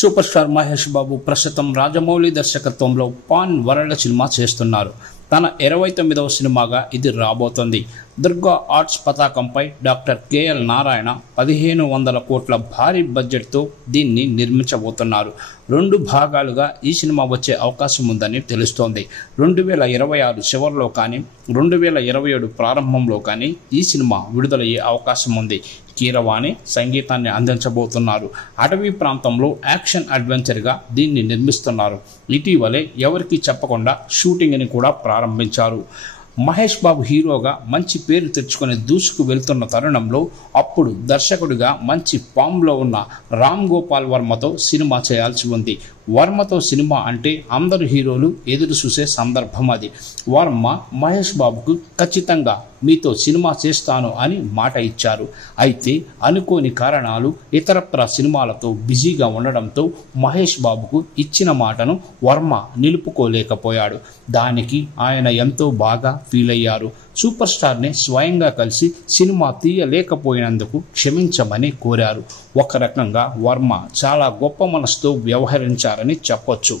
Super star Mahesh Babu ప్రస్తుతం రాజమౌళి దర్శకత్వంలో pan world cinema చేస్తున్నారు. తన 29వ సినిమాగా ఇది రాబోతోంది. దుర్గా ఆర్ట్స్ పతాకంపై డాక్టర్ కెఎల్ నారాయణ 1500 కోట్ల భారీ బడ్జెట్తో దీన్ని నిర్మించబోతున్నారు. 2 భాగాలుగా ఈ సినిమా వచ్చే అవకాశం ఉందని తెలుస్తోంది. 2026 చివరిలో కానీ 2027 ప్రారంభంలో కానీ ఈ సినిమా విడుదలయ్యే అవకాశం ఉంది. కీరవాణి సంగీతాన్ని అందించబోతున్నారు. అటవీ ప్రాంతంలో యాక్షన్ అడ్వెంచర్గా దీన్ని నిర్మిస్తున్నారు. ఇటీవలే ఎవరికీ చెప్పకుండా షూటింగ్ని కూడా ప్రారంభించారు. మహేష్ బాబు హీరోగా మంచి పేరు తెచ్చుకొని దూసుకు వెళ్తున్న తరుణంలో అప్పుడు దర్శకుడిగా మంచి ఫామ్లో ఉన్న రామ్ గోపాల్ వర్మతో సినిమా చేయాల్సి ఉంది. వర్మతో సినిమా అంటే అందరు హీరోలు ఎదురు చూసే సందర్భం అది. వర్మ మహేష్ బాబుకు ఖచ్చితంగా మీతో సినిమా చేస్తాను అని మాట ఇచ్చారు. అయితే అనుకోని కారణాలు ఇతరత్ర సినిమాలతో బిజీగా ఉండడంతో మహేష్ బాబుకు ఇచ్చిన మాటను వర్మ నిలుపుకోలేకపోయాడు. దానికి ఆయన ఎంతో బాగా ఫీల్ అయ్యారు. సూపర్ స్టార్ని స్వయంగా కలిసి సినిమా తీయలేకపోయినందుకు క్షమించమని కోరారు. ఒక రకంగా వర్మ చాలా గొప్ప మనసుతో వ్యవహరించారని చెప్పొచ్చు.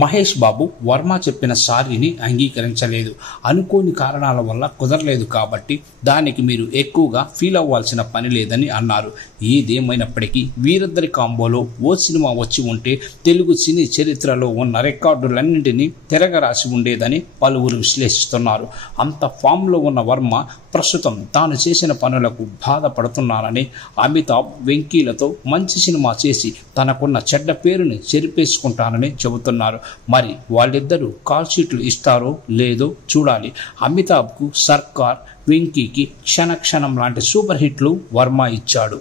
మహేష్ బాబు వర్మ చెప్పిన సారీని అంగీకరించలేదు. అనుకోని కారణాల వల్ల కుదరలేదు కాబట్టి దానికి మీరు ఎక్కువగా ఫీల్ అవ్వాల్సిన పని లేదని అన్నారు. ఏదేమైనప్పటికీ వీరిద్దరి కాంబోలో ఓ సినిమా వచ్చి ఉంటే తెలుగు సినీ చరిత్రలో ఉన్న రికార్డులన్నింటినీ తిరగరాసి ఉండేదని పలువురు విశ్లేషిస్తున్నారు. అంత ఫామ్లో ఉన్న వర్మ ప్రస్తుతం తాను చేసిన పనులకు బాధపడుతున్నారని, అమితాబ్ వెంకీలతో మంచి సినిమా చేసి తనకున్న చెడ్డ పేరుని చెరిపేసుకుంటానని చెబుతున్నారు. మరి వాళ్ళిద్దరూ కాల్ షీట్లు ఇస్తారో లేదో చూడాలి. అమితాబ్కు సర్కార్, వెంకీకి క్షణక్షణం లాంటి సూపర్ హిట్లు వర్మ ఇచ్చాడు.